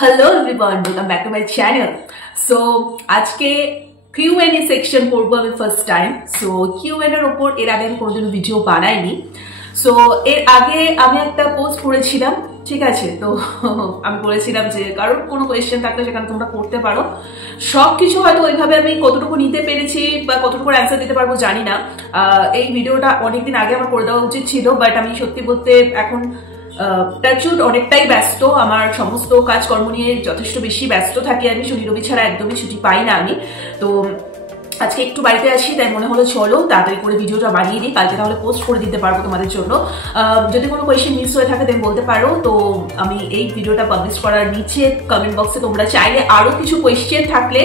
Hello everyone, welcome back to my channel. So আজকে Q&A section করব আমি first time. So Q&A এর উপর এর আগে আমি কোনোদিনও ভিডিও বানাইনি। সো এর আগে আমি একটা পোস্ট করেছিলাম, ঠিক আছে? তো আমি বলেছিলাম যে কারোর কোনো কোয়েশ্চেন থাকলে সেখানে তোমরা করতে পারো। সবকিছু হয়তো ওইভাবে আমি কতটুকু নিতে পেরেছি বা কতটুকু অ্যান্সার দিতে পারবো জানি না। এই ভিডিওটা অনেকদিন আগে আমার করে দেওয়া উচিত ছিল, বাট আমি সত্যি বলতে এখন টাচউড অনেকটাই ব্যস্ত, আমার সমস্ত কাজকর্ম নিয়ে যথেষ্ট বেশি ব্যস্ত থাকি আমি, শনি রবি ছাড়া একদমই ছুটি পাই না আমি। তো আজকে একটু বাড়িতে আসি, তাই মনে হলো চলো তাড়াতাড়ি করে ভিডিওটা বানিয়ে দিই, কালকে তাহলে পোস্ট করে দিতে পারবো তোমাদের জন্য। যদি কোনো কোয়েশ্চেন মিস হয়ে থাকে দেন বলতে পারো। তো আমি এই ভিডিওটা পাবলিশ করার নিচে কমেন্ট বক্সে তোমরা চাইলে আরো কিছু কোয়েশ্চেন থাকলে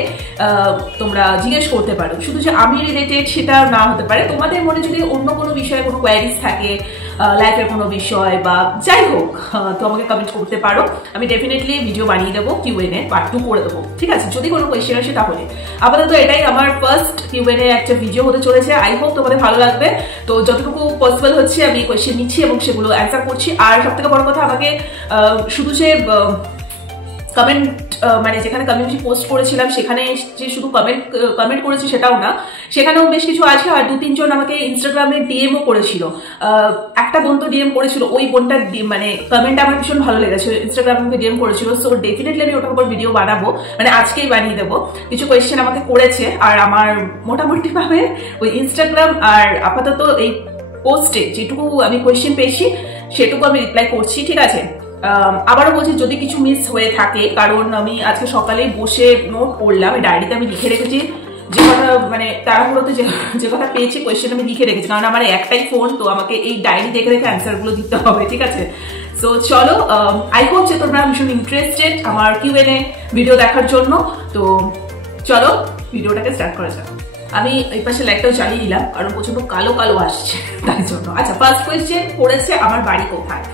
তোমরা জিজ্ঞেস করতে পারো। শুধু যে আমি রিলেটেড সেটা না হতে পারে, তোমাদের মনে যদি অন্য কোনো বিষয়ে কোনো কোয়ারিজ থাকে, লাইফের কোনো বিষয় বা যাই হোক, তো আমাকে কমেন্ট করতে পারো। আমি ডেফিনেটলি ভিডিও বানিয়ে দেবো, Q&A পার্ট 2 করে দেবো, ঠিক আছে? যদি কোনো কোয়েশ্চেন আসে তাহলে। আপাতত এটাই আমার ফার্স্ট Q&A একটা ভিডিও হতে চলেছে। আই হোপ তোমাদের ভালো লাগবে। তো যতটুকু পসিবল হচ্ছে আমি কোয়েশ্চেন নিচ্ছি এবং সেগুলো অ্যান্সার করছি। আর সব থেকে বড় কথা, আমাকে শুধু যে কমেন্ট মানে যেখানে কমিউনিটি পোস্ট করেছিলাম সেখানে যে শুধু কমেন্ট করেছি সেটাও না, সেখানেও বেশ কিছু আছে। আর 2-3 জন আমাকে ইনস্টাগ্রামে ডিএমও করেছিল। একটা বোন তো ডিএম করেছিল, ওই বোনটার মানে কমেন্ট আমার ভীষণ ভালো লেগেছে, ইনস্টাগ্রামে ডিএম করেছিল। সো ডেফিনেটলি আমি ওটার উপর ভিডিও বানাবো, মানে আজকেই বানিয়ে দেবো। কিছু কোয়েশ্চেন আমাকে করেছে আর আমার মোটামুটি ভাবে ওই ইনস্টাগ্রাম আর আপাতত এই পোস্টে যেটুকু আমি কোয়েশ্চেন পেয়েছি সেটুকু আমি রিপ্লাই করছি, ঠিক আছে? আবারও বলছি যদি কিছু মিস হয়ে থাকে, কারণ আমি আজকে সকালে বসে নোট করলাম, ডায়েরিতে আমি লিখে রেখেছি যে কথা, মানে তাড়াহুড়োতে যে কথা পেয়েছি কোয়েশ্চেন আমি লিখে রেখেছি, কারণ আমার একটাই ফোন, তো আমাকে এই ডায়েরি দেখে রেখে অ্যান্সারগুলো দিতে হবে, ঠিক আছে? সো চলো, আই হোপ যে তোমরা ভীষণ ইন্টারেস্টেড আমার Q&A ভিডিও দেখার জন্য। তো চলো ভিডিওটাকে স্টার্ট করা যাক। আমি এই পাশে লাইটটাও জ্বালিয়ে দিলাম কারণ প্রচন্ড কালো কালো আসছে তাই জন্য। আচ্ছা, ফার্স্ট কোয়েশ্চেন পড়েছে আমার বাড়ি কোথায়।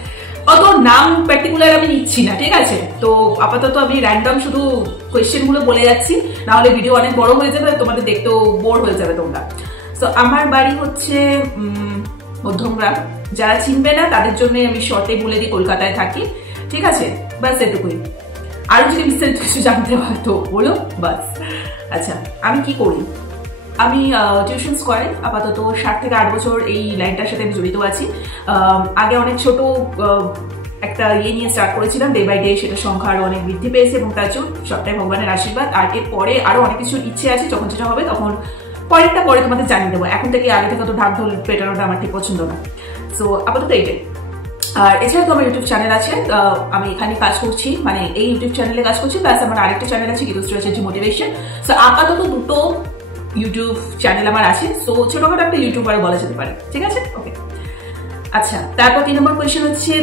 অত নাম পার্টিকুলার আমি নিচ্ছি না, ঠিক আছে? তো আপাতত আমি র্যান্ডম শুধু কোয়েশ্চেন গুলো বলে যাচ্ছি, নাহলে ভিডিও অনেক বড় হয়ে যাবে, তোমাদের দেখতেও বোর হয়ে যাবে তোমরা। তো আমার বাড়ি হচ্ছে মধ্যমগ্রাম। যারা চিনবে না তাদের জন্য আমি শর্টে বলে দিই কলকাতায় থাকি, ঠিক আছে? বাস এটুকুই। আরো যদি বিস্তারিত কিছু জানতে হয় তো বলো, বাস। আচ্ছা, আমি কি করি? আমি টিউশন স্কোয়ারে আপাতত 7 থেকে 8 বছর এই লাইনটার সাথে আমি জড়িত আছি। আগে অনেক ছোট একটা নিয়ে স্টার্ট করেছিলাম, ডে বাই ডে সেটা সংখ্যা আরো অনেক বৃদ্ধি পেয়েছে এবং তার জন্য সবটাই ভগবানের আশীর্বাদ। আর এর পরে আরো অনেক কিছু ইচ্ছে আছে, যখন যেটা হবে তখন পরেরটা পরে তোমাদের জানিয়ে দেবো। এখন থেকে আগে থেকে তো ঢাক ঢোল পেটানোটা আমার ঠিক পছন্দ না। সো আপাতত এইটাই। আর এছাড়া তো আমার ইউটিউব চ্যানেল আছে, আমি এখানে কাজ করছি, মানে এই ইউটিউব চ্যানেলে কাজ করছি, প্লাস আমার আরেকটা চ্যানেল আছে গীতশ্রী মোটিভেশন। সো আপাতত দুটো ইউটিউব চ্যানেল আমার আছে। সো ছোটখাটো একটা ইউটিউবার বলা যেতে পারে, ঠিক আছে? ওকে, আচ্ছা। তারপর 3 নম্বর কোয়েশ্চেন হচ্ছে,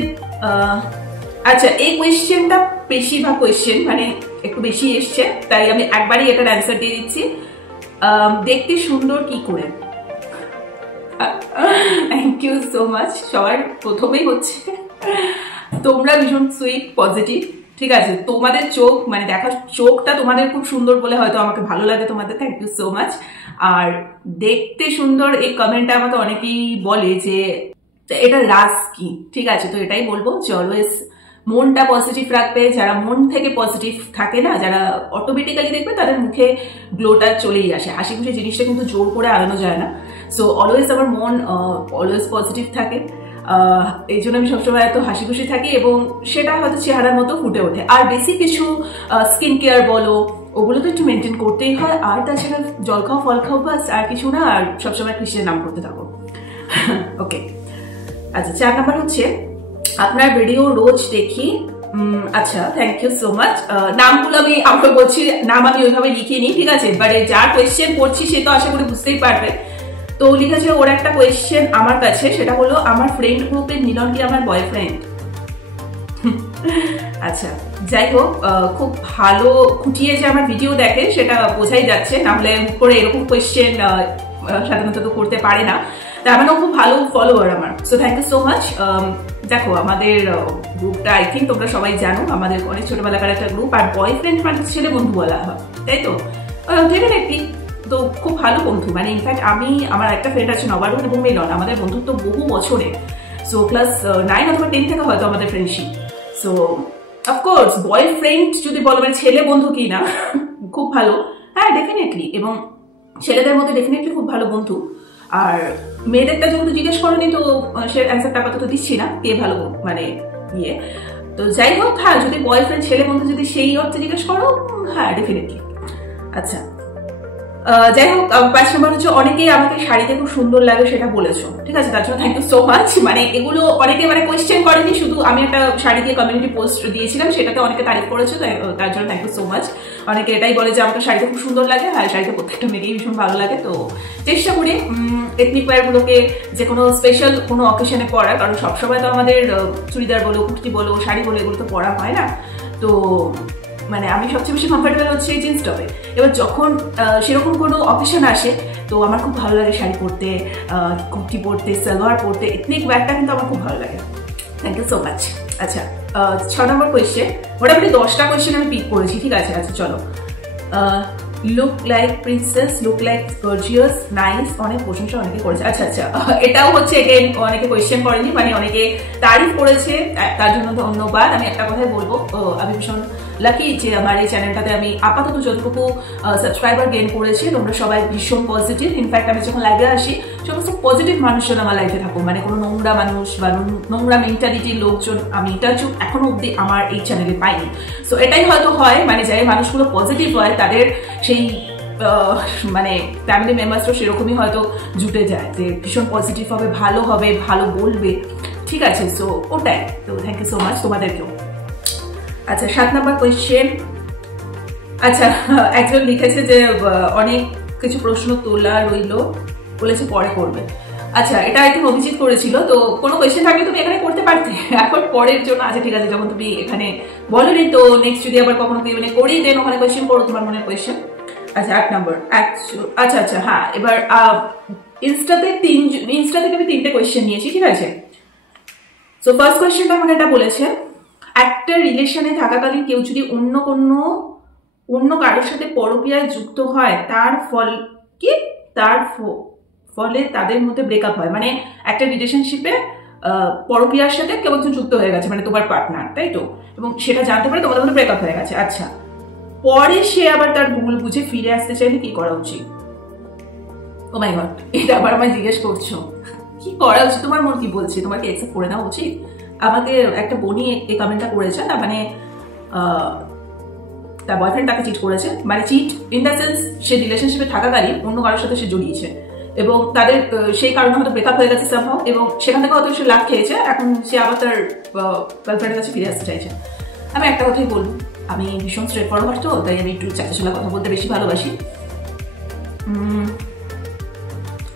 আচ্ছা এই কোয়েশ্চেনটা বেশিরভাগ কোয়েশ্চেন মানে একটু বেশি এসছে, তাই আমি একবারই এটার অ্যান্সার দিয়ে দিচ্ছি। দেখতে সুন্দর কি করে? Thank you so much. সবার প্রথমেই হচ্ছে তোমরা ভীষণ সুইট, পজিটিভ, ঠিক আছে? তোমাদের চোখ, মানে দেখার চোখটা তোমাদের খুব সুন্দর বলে হয়তো আমাকে ভালো লাগে তোমাদের, থ্যাংক ইউ সো মাচ। আর দেখতে সুন্দর এই কমেন্টটা আমাকে অনেকেই বলে যে এটা রাজ কি, ঠিক আছে? তো এটাই বলবো যে অলওয়েজ মনটা পজিটিভ রাখবে। যারা মন থেকে পজিটিভ থাকে না, যারা অটোমেটিক্যালি দেখবে তাদের মুখে গ্লোটা চলেই আসে। হাসি খুশি জিনিসটা কিন্তু জোর করে আনানো যায় না। সো অলওয়েজ আমার মন অলওয়েজ পজিটিভ থাকে, এই জন্য আমি সবসময় এত হাসি খুশি থাকি এবং সেটা হয়তো চেহারার মতো ফুটে ওঠে। আর বেশি কিছু স্কিন কেয়ার বলো, ওগুলো তো একটু মেনটেন করতেই হয়। আর তাছাড়া জল খাও, ফল খাও, বাস আর কিছু না। আর সবসময় কৃষ্ণের নাম করতে থাকো। ওকে, আচ্ছা 4 নাম্বার হচ্ছে আপনার ভিডিও রোজ দেখি। আচ্ছা, থ্যাংক ইউ সো মাচ। নামগুলো আমি আপনাকে বলছি, নাম আমি ওইভাবে লিখিনি, ঠিক আছে? বাট যার কোয়েশ্চেন পড়ছি সে তো আশা করি বুঝতেই পারবে। তো লিখেছে ওর একটা কোয়েশ্চেন আমার কাছে, সেটা হলো আমার ফ্রেন্ড গ্রুপের মিলন কি আমার বয়ফ্রেন্ড? আচ্ছা, যাই হোক, খুব ভালো খুঁটিয়ে যে আমার ভিডিও দেখে সেটা বোঝাই যাচ্ছে, নাহলে করে এরকম কোয়েশ্চেন সাধারণত তো করতে পারে না। তার মানে খুব ভালো ফলোয়ার আমার। So thank you so much. দেখো আমাদের গ্রুপটা আই থিঙ্ক তোমরা সবাই জানো, আমাদের অনেক ছোটবেলাকার একটা গ্রুপ। আর বয়ফ্রেন্ড মানে ছেলে বন্ধু বলা হয়, তাই তো? ডেফিনেটলি তো খুব ভালো বন্ধু। মানে ইনফ্যাক্ট আমি, আমার একটা ফ্রেন্ড আছে নবারুণ এবং মিলন, আমাদের বন্ধুত্ব বহু বছরের। সো ক্লাস 9 অথবা 10 থেকে হয়তো আমাদের ফ্রেন্ডশিপ। সো অফকোর্স বয়ফ্রেন্ড যদি বলো মানে ছেলে বন্ধু কি না খুব ভালো, হ্যাঁ ডেফিনেটলি, এবং ছেলেদের মধ্যে ডেফিনেটলি খুব ভালো বন্ধু। আর মেয়েদেরটা যেহেতু জিজ্ঞেস করেনি তো সে অ্যান্সারটা আপাতত দিচ্ছি না কে ভালো মানে ইয়ে। তো যাই হোক, হ্যাঁ যদি বয়ফ্রেন্ড ছেলে বন্ধু যদি সেই অর্থে জিজ্ঞেস করো, হ্যাঁ ডেফিনেটলি। আচ্ছা যাই হোক, 5 নম্বর হচ্ছে অনেকেই আমাকে শাড়িতে খুব সুন্দর লাগে সেটা বলেছো, ঠিক আছে, তার জন্য থ্যাংক ইউ সো মাচ। মানে এগুলো অনেকে মানে কোয়েশ্চেন করেনি, শুধু আমি একটা শাড়ি দিয়ে কমিউনিটি পোস্ট দিয়েছিলাম, সেটাতে অনেকে তারিফ করেছো, তার জন্য থ্যাংক ইউ সো মাচ। অনেকে এটাই বলে যে আমাকে শাড়িতে খুব সুন্দর লাগে, হ্যাঁ শাড়িতে প্রত্যেকটা মেয়েকেই ভীষণ ভালো লাগে। তো চেষ্টা করি এথনিক ওয়্যারগুলোকে যে কোনো স্পেশাল কোনো অকেশনে পরা, কারণ সবসময় তো আমাদের চুড়িদার বলো, কুর্তি বলো, শাড়ি বলো এগুলো তো পরা হয় না। তো মানে আমি সবচেয়ে বেশি কমফোর্টেবল হচ্ছে এই জিন্স টপে। এবার যখন সেরকম কোনো অকেশন আসে তো আমার খুব ভালো লাগে শাড়ি পরতে, কুর্তি পরতে, সালোয়ার পরতে, এথনিক ওয়্যারটা কিন্তু আমার খুব ভালো লাগে। Thank you so much. আচ্ছা 6 নম্বর কোয়েশ্চেন, মোটামুটি 10টা কোয়েশ্চেন আমি পিক করেছি, ঠিক আছে। আচ্ছা চলো, look like princess, look like gorgeous, nice, অনেক প্রশংসা অনেকে করেছে। আচ্ছা আচ্ছা এটাও হচ্ছে এগেইন অনেকে কোয়েশ্চেন করেনি, মানে অনেকে তারিফ করেছে, তার জন্য ধন্যবাদ। আমি একটা কথাই বলবো, আমি ভীষণ লাকি যে আমার এই চ্যানেলটাতে আমি আপাতত যতটুকু সাবস্ক্রাইবার গেইন করেছি তোমরা সবাই ভীষণ পজিটিভ। ইনফ্যাক্ট আমি যখন লাইভে আসি সমস্ত পজিটিভ মানুষজন আমার লাইফে থাকো, মানে কোনো নোংরা মানুষ বা নোংরা মেন্টালিটির লোকজন আমি এটা এখনো অব্দি আমার এই চ্যানেলে পাইনি। সো এটাই হয়তো হয়, মানে যাই মানুষগুলো পজিটিভ হয় তাদের সেই মানে ফ্যামিলি মেম্বার্সও সেরকমই হয়তো জুটে যায় যে ভীষণ পজিটিভ হবে, ভালো বলবে, ঠিক আছে। সো ওটাই, তো থ্যাংক ইউ সো মাচ তোমাদেরকেও। আচ্ছা 7 নম্বর কোয়েশ্চেন, আচ্ছা একজন লিখেছে যে অনেক কিছু প্রশ্ন তোলা রইলো, বলেছে পরে করবে। আচ্ছা এটা একটু অভিজিৎ করেছিল, তো কোনো কোয়েশ্চেন থাকলে তুমি এখানে করতে পারতে, এখন পরের জন্য। আচ্ছা ঠিক আছে, যখন তুমি এখানে বলোনি তো নেক্সট যদি আবার কখনো মানে করি দেন ওখানে কোয়েশ্চেন করো তোমার মনের কোয়েশ্চেন। আচ্ছা 8 নম্বর, আচ্ছা আচ্ছা হ্যাঁ, এবার ইনস্টা থেকে আমি 3টে কোয়েশ্চেন নিয়েছি, ঠিক আছে। সো ফার্স্ট কোয়েশ্চেনটা আমাকে এটা বলেছে, একটা রিলেশনে থাকাকালীন কেউ যদি অন্য কারোর সাথে পরকীয়ায় যুক্ত হয় তার ফলে তাদের মধ্যে ব্রেকআপ হয়, মানে একটা রিলেশনশিপে পরকীয়ার সাথে কেউ একজন যুক্ত হয়ে গেছে, মানে তোমার পার্টনার, তাই তো, এবং সেটা জানতে পারে তোমাদের মধ্যে ব্রেকআপ হয়ে গেছে। আচ্ছা পরে সে আবার তার ভুল বুঝে ফিরে আসতে চাইলে কি করা উচিত? ও মাই গড, এটা আবার আমায় জিজ্ঞেস করছো, কি করা উচিত? তোমার মন কি বলছে? তোমার কি অ্যাকসেপ্ট করে নেওয়া উচিত? আমাকে একটা বোনই এই কমেন্টটা করেছে, না মানে তার বয়ফ্রেন্ড তাকে চিট করেছে, মানে চিট ইন দ্য সেন্স সে রিলেশনশিপে থাকাকালীন অন্য কারোর সাথে সে জড়িয়েছে এবং তাদের সেই কারণে হয়তো ব্রেকআপ হয়ে গেছে সামহাও, এবং সেখান থেকে হয়তো সে লাভ খেয়েছে, এখন সে আবার তার গার্লফ্রেন্ডের কাছে ফিরে আসতে চাইছে। আমি একটা কথাই বলবো, আমি ভীষণ স্ট্রেট ফরওয়ার্ড তো, তাই আমি একটু চাচাচোলা কথা বলতে বেশি ভালোবাসি।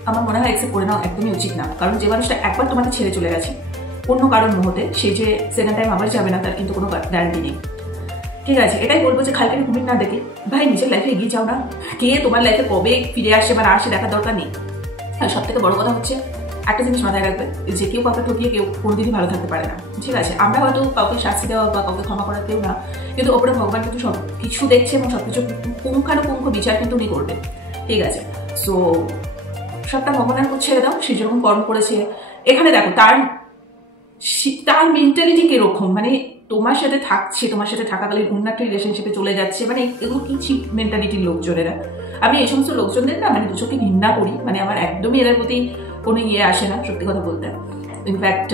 আমার মনে হয় অ্যাকসেপ্ট করে নেওয়া একদমই উচিত না, কারণ যে মানুষটা একবার তোমাকে ছেড়ে চলে গেছে অন্য কারণ মুহূর্তে, সে যে সেকেন্ড টাইম আবার যাবে না তার কিন্তু কোনো গ্যারান্টি নেই, ঠিক আছে। এটাই বলবো যে খালকে কুমির না দেখে ভাই নিজের লাইফে এগিয়ে যাও না, কে তোমার লাইফে কবে ফিরে আসে বা না আসে দেখার দরকার নেই। আর সব থেকে বড় কথা হচ্ছে একটা জিনিস মাথায় রাখবে, যে কেউ কাউকে ঠকিয়ে কেউ কোনোদিনই ভালো থাকতে পারে না, ঠিক আছে। আমরা হয়তো কাউকে শাস্তি দেওয়া বা কাউকে ক্ষমা করা কেউ না, কিন্তু ওপরে ভগবান কিন্তু সব কিছু দেখছে এবং সবকিছু পুঙ্খানুপুঙ্খ বিচার কিন্তু উনি করবে, ঠিক আছে। সো সবটা ভগবানের উপর ছেড়ে দাও, সে যেরকম কর্ম করেছে। এখানে দেখো তার মেন্টালিটি কিরকম, মানে তোমার সাথে থাকছে, তোমার সাথে থাকাকালীন অন্য একটা রিলেশনশিপে চলে যাচ্ছে, মানে এগুলো কি চিপ মেন্টালিটির লোকজনেরা। আমি এই সমস্ত লোকজনদের না মানে দুচোখে ঘৃণা করি, মানে আমার একদমই এদের প্রতি কোনো ইয়ে আসে না, সত্যি কথা বলতে। ইনফ্যাক্ট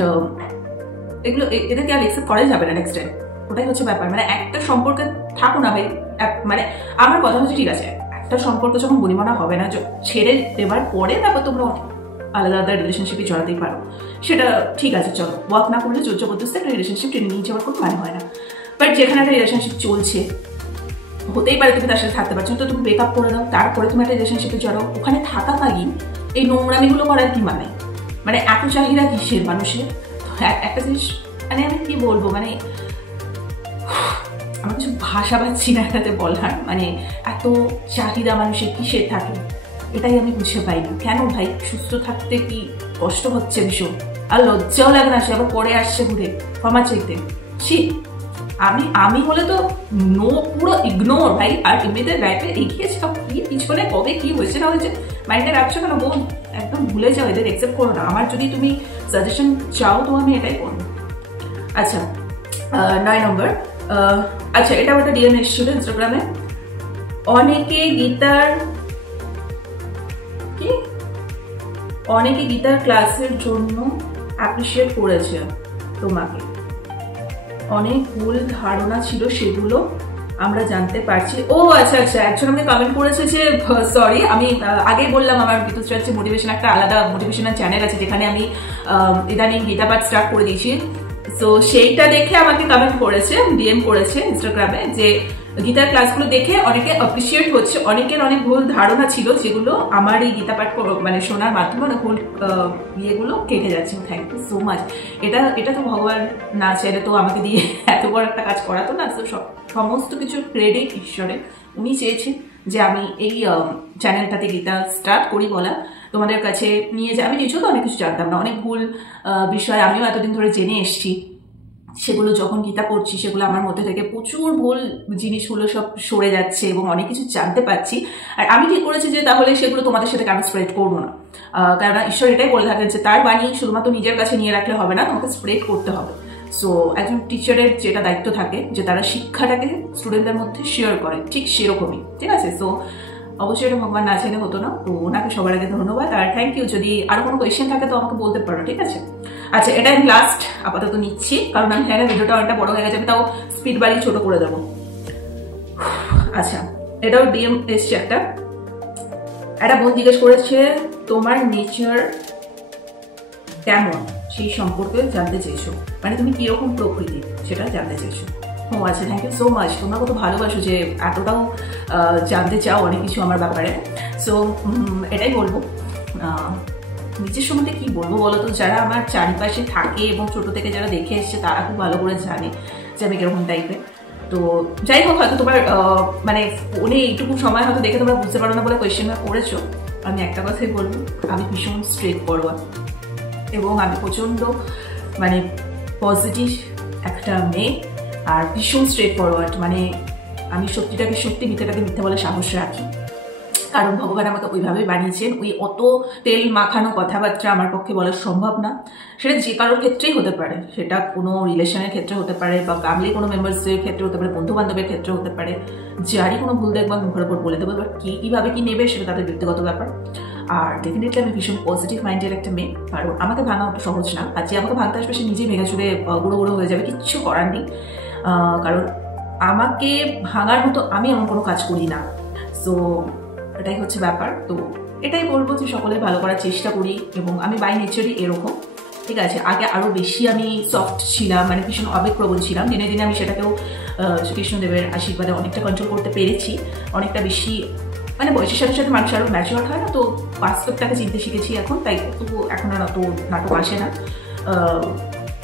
এগুলো এদেরকে আর অ্যাকসেপ্ট করাই যাবে না নেক্সট টাইম, ওটাই হচ্ছে ব্যাপার। মানে একটা সম্পর্কে থাকো না ভাই, মানে আমার কথা হচ্ছে ঠিক আছে, একটা সম্পর্ক যখন বনিমনা হবে না, ছেড়ে দেওয়ার পরে তারপর তোমরা আলাদা আলাদা রিলেশনশিপে জড়াতেই পারো, সেটা ঠিক আছে, চলো। ওয়ার্ক না করলে জোর জবরদস্তি একটা রিলেশনশিপ টেনে নিয়ে যাওয়ার কোনো মানে হয় না। বাট যেখানে একটা রিলেশনশিপ চলছে, হতেই পারে তুমি তার সাথে থাকতে পারছো, তো তুমি ব্রেকআপ করে দাও, তারপরে তুমি একটা রিলেশনশিপে জড়াও। ওখানে থাকাকালীন এই নোংরামিগুলো করার কি মানে এত চাহিদা কিসের মানুষের? একটা জিনিস মানে আমি কি বলবো, মানে আমার কিছু ভাষা পাচ্ছি না এটাতে বলার, মানে এত চাহিদা মানুষের কিসের থাকে, এটাই আমি বুঝতে পাই না। কেন ভাই, সুস্থ থাকতে কি কষ্ট হচ্ছে ভীষণ, আর লজ্জাও লাগে না, সে আবার পরে আসছে ঘুরে ক্ষমা চাইতে। আমি হলে তো পুরো ইগনোর ভাই, আর এমনিতে লাইফে এগিয়েছে কি পিছনে কবে কি হয়েছে না হয়েছে মাইন্ডে রাখছো কেন বোন, একদম ভুলে যাও, এদের অ্যাকসেপ্ট করো না। আমার যদি তুমি সাজেশন চাও তো আমি এটাই করবো। আচ্ছা 9 নম্বর, আচ্ছা, এটা একটা ডিএম এসেছিল ইনস্টাগ্রামে, অনেকে গীতার ক্লাসের জন্য অ্যাপ্রিসিয়েট করেছে তোমাকে, অনেক ভুল ধারণা ছিল সেগুলো আমরা জানতে পারছি। ও আচ্ছা আচ্ছা, একজন আমাকে কমেন্ট করেছে যে সরি, আমি আগেই বললাম আমার বিতুশ্রী মোটিভেশন একটা আলাদা মোটিভেশনাল চ্যানেল আছে যেখানে আমি ইদানিং গীতা পাঠ স্টার্ট করে দিয়েছি। তো সেইটা দেখে আমাকে কমেন্ট করেছে, ডিএম করেছে ইনস্টাগ্রামে যে গীতার ক্লাসগুলো দেখে অনেকে অ্যাপ্রিসিয়েট হচ্ছে, অনেকের অনেক ভুল ধারণা ছিল যেগুলো আমার এই গীতা পাঠ মানে শোনার মাধ্যমে অনেক ভুল ইয়েগুলো কেটে যাচ্ছে। Thank you so much. এটা তো ভগবান না চাইলে তো আমাকে দিয়ে এত বড় একটা কাজ করাতো না। তো সমস্ত কিছু ক্রেডিট ঈশ্বরের, উনি চেয়েছেন যে আমি এই চ্যানেলটাতে গীতা স্টার্ট করি বলা, তোমাদের কাছে নিয়ে যাই। আমি নিজেও তো অনেক কিছু জানতাম না, অনেক ভুল বিষয় আমিও এতদিন ধরে জেনে এসছি। সেগুলো যখন গীতা পড়ছি সেগুলো আমার মধ্যে থেকে প্রচুর ভুল জিনিসগুলো সব সরে যাচ্ছে এবং অনেক কিছু জানতে পারছি। আর আমি ঠিক করেছি যে তাহলে সেগুলো তোমাদের সাথে কেন স্প্রেড করবো না, কারণ ঈশ্বর এটাই বলে থাকেন যে তার বাণী শুধুমাত্র নিজের কাছে নিয়ে রাখলে হবে না, তোমাকে স্প্রেড করতে হবে। সো একজন টিচারের যেটা দায়িত্ব থাকে যে তারা শিক্ষাটাকে স্টুডেন্টদের মধ্যে শেয়ার করে, ঠিক সেরকমই, ঠিক আছে। সো অবশ্যই এটা ভগবান না চাইলে হতো না। তো ওনাকে সবার আগে ধন্যবাদ আর থ্যাংক ইউ। যদি আরো কোনো কোয়েশ্চেন থাকে তো আমাকে বলতে পারো, ঠিক আছে। আচ্ছা, এটা আমি লাস্ট আপাতত নিচ্ছি কারণ আমি হ্যাঁ ভিডিওটা অনেকটা বড় হয়ে গেছে, তাও স্পিড বাড়ি ছোট করে দেবো। আচ্ছা, এটাও ডিএম এসছে একটা বোন জিজ্ঞেস করেছে তোমার নেচার কেমন সেই সম্পর্কে জানতে চেয়েছো, মানে তুমি কিরকম প্রকৃতি সেটা জানতে চেয়েছো। ও আচ্ছা, থ্যাংক ইউ সো মাচ। তোমরা কত ভালোবাসো যে এতটাও জানতে চাও অনেক কিছু আমার ব্যাপারে। সো এটাই বলবো, নিজের সম্বন্ধে কি বলবো বলো তো, যারা আমার চারিপাশে থাকে এবং ছোট থেকে যারা দেখে এসছে তারা খুব ভালো করে জানে যে আমি কিরকম টাইপের। তো যাই হোক, হয়তো তোমার মানে ফোনে এইটুকু সময় হয়তো দেখে তোমরা বুঝতে পারো না বলে কোয়েশ্চেন করেছো। আমি একটা কথাই বলবো, আমি ভীষণ স্ট্রেট ফরওয়ার্ড এবং আমি প্রচণ্ড মানে পজিটিভ একটা মেয়ে আর ভীষণ স্ট্রেট ফরওয়ার্ড। মানে আমি সত্যিটাকে সত্যি, মিথ্যাটাকে মিথ্যা বলে সাহস রাখি, কারণ ভগবান আমাকে ওইভাবেই বানিয়েছেন। ওই অত তেল মাখানো কথাবার্তা আমার পক্ষে বলা সম্ভব না। সেটা যে কারোর ক্ষেত্রেই হতে পারে, সেটা কোনো রিলেশনের ক্ষেত্রে হতে পারে বা ফ্যামিলি কোনো মেম্বার্সের ক্ষেত্রে হতে পারে, বন্ধু বান্ধবের ক্ষেত্রে হতে পারে। যারই কোনো ভুল দেখবো মুখের ওপর বলে দেবো, এবার কীভাবে কি নেবে সেটা তাদের ব্যক্তিগত ব্যাপার। আর ডেফিনেটলি আমি ভীষণ পজিটিভ মাইন্ডের একটা মেয়ে, কারণ আমাকে ভাঙা অত সহজ না। আর যে আমাকে ভাঙতে আসবে সে নিজেই ভেঙে চুরে গুঁড়ো গুঁড়ো হয়ে যাবে, কিচ্ছু করার নেই। কারণ আমাকে ভাঙার মতো আমি এমন কোনো কাজ করি না। সো এটাই হচ্ছে ব্যাপার। তো এটাই বলবো যে সকলের ভালো করার চেষ্টা করি এবং আমি বাই নেচারই এরকম, ঠিক আছে। আগে আরও বেশি আমি সফট ছিলাম, মানে ভীষণ আবেগপ্রবণ ছিলাম। দিনে দিনে আমি সেটাকেও কৃষ্ণদেবের আশীর্বাদে অনেকটা কন্ট্রোল করতে পেরেছি, অনেকটা বেশি মানে বয়সের সাথে সাথে মানুষ আরও ম্যাচিওর হয় না, তো বাস্তবটাকে চিনতে শিখেছি এখন, তাই তবু এখন আর অত নাটক আসে না।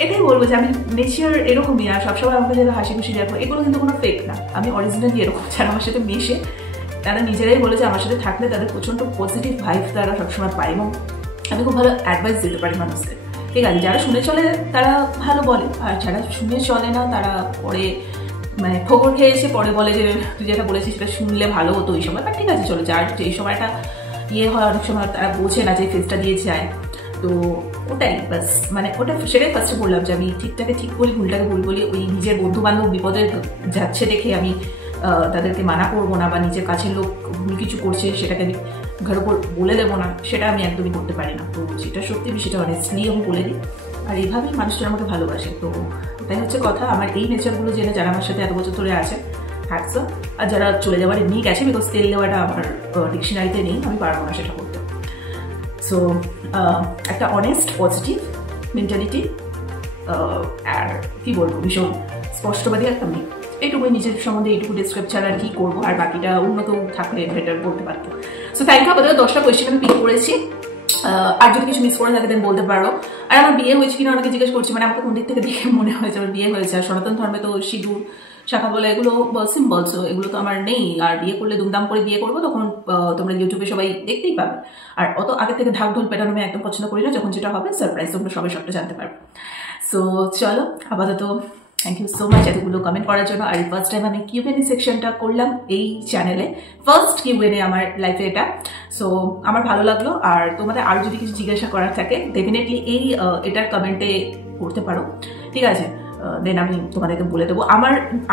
এটাই বলবো যে আমি নেচার এরকমই, আর সবসময় আমাকে যেটা হাসি খুশি দেখো, এগুলো কিন্তু কোনো ফেক না। আমি অরিজিনালি এরকম, যারা আমার সাথে মেশে তারা নিজেরাই বলেছে আমার সাথে থাকলে তাদের প্রচণ্ড পজিটিভ ভাইব তারা সবসময় পায় এবং আমি খুব ভালো অ্যাডভাইস দিতে পারি মানুষকে, ঠিক আছে। যারা শুনে চলে তারা ভালো বলে, আর যারা শুনে চলে না তারা পরে মানে ঠোকর খেয়ে এসে পরে বলে যে তুই যেটা বলেছিস সেটা শুনলে ভালো হতো ওই সময়। বাট ঠিক আছে, চলো, যার যেই সময়টা ইয়ে হয় অনেক সময় তারা বোঝে না যে ফেসটা দিয়ে যায়। তো ওটাই বাস, মানে ওটা সেটাই ফার্স্টে বললাম যে আমি ঠিকটাকে ঠিক বলি, ভুলটাকে ভুল বলি। ওই নিজের বন্ধু বান্ধব বিপদে যাচ্ছে দেখে আমি তাদেরকে মানা করবো না, বা নিজের কাছের লোক ভুল কিছু করছে সেটাকে আমি ঘর উপর বলে দেবো না, সেটা আমি একদমই করতে পারি না। তো যেটা সত্যি সেটা অনেস্টলি আমি বলে দিই, আর এইভাবেই মানুষটা আমাকে ভালোবাসে। তো এটাই হচ্ছে কথা। আমার এই নেচারগুলো জেনে যারা আমার সাথে এত বছর ধরে আছে হ্যাটস অফ, আর যারা চলে যাওয়ার এমনি গেছে, বিকজ তেল দেওয়াটা আমার ডিকশনারিতে নেই, আমি পারবো না সেটা করতে। সো একটা অনেস্ট পজিটিভ মেন্টালিটি, আর কি বলবো, ভীষণ স্পষ্টবাদী একটা মেয়ে। এইটুকুই নিজের সম্বন্ধে, এইটুকু ডিসক্রাইব ছাড়া আর কি করবো, আর বাকিটা উন্নত থাকলে বেটার বলতে পারতো। So thank you. আপাতত 10টা কোয়েশ্চেন আমি পিক করেছি, আর যদি কিছু মিস করে থাকে দেন বলতে পারো। আর আমার বিয়ে হয়েছে কিনা অনেকে জিজ্ঞেস করছি, মানে আমাকে কোন দিক থেকে দেখে মনে হয়েছে আমার বিয়ে হয়েছে। আর সনাতন ধর্মে তো সিঁদুর শাখা বলে এগুলো সিম্বলস, এগুলো তো আমার নেই। আর বিয়ে করলে দুমদাম করে বিয়ে করবো, তখন তোমরা ইউটিউবে সবাই দেখতেই পাবে। আর অত আগে থেকে ঢাক ঢোল পেটানো আমি একদম পছন্দ করি না, যখন যেটা হবে সারপ্রাইজ, তোমরা সবাই সবটা জানতে পারবে। সো চলো, আপাতত থ্যাংক ইউ সো মাচ এতগুলো কমেন্ট করার জন্য। আর ফার্স্ট টাইম আমি কিউএনএ সেকশনটা করলাম এই চ্যানেলে, ফার্স্ট কিউএনএ আমার লাইফে এটা। সো আমার ভালো লাগলো। আর তোমাদের আরও যদি কিছু জিজ্ঞাসা করার থাকে ডেফিনেটলি এটার কমেন্টে করতে পারো, ঠিক আছে। দেন আমি তোমাদেরকে বলে দেবো।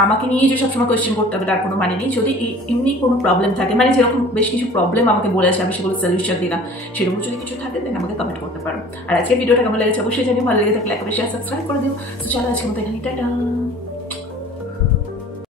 আমাকে নিয়ে যে সবসময় কোয়েশ্চেন করতে হবে তার কোনো মানে নেই। যদি এমনি কোনো প্রবলেম থাকে, মানে যেরকম বেশ কিছু প্রবলেম আমাকে বলেছে, আমি সেগুলো সলিউশন দিলাম, সেরকম যদি কিছু থাকে দেন আমাকে কমেন্ট করতে পারো। আর আজকে ভিডিওটা কেমন লেগেছে অবশ্যই জানিও, ভালো লেগে থাকলে একটা বেশি সাবস্ক্রাইব করে দিও। তো চলো আজকে মতো এখানে টাটা।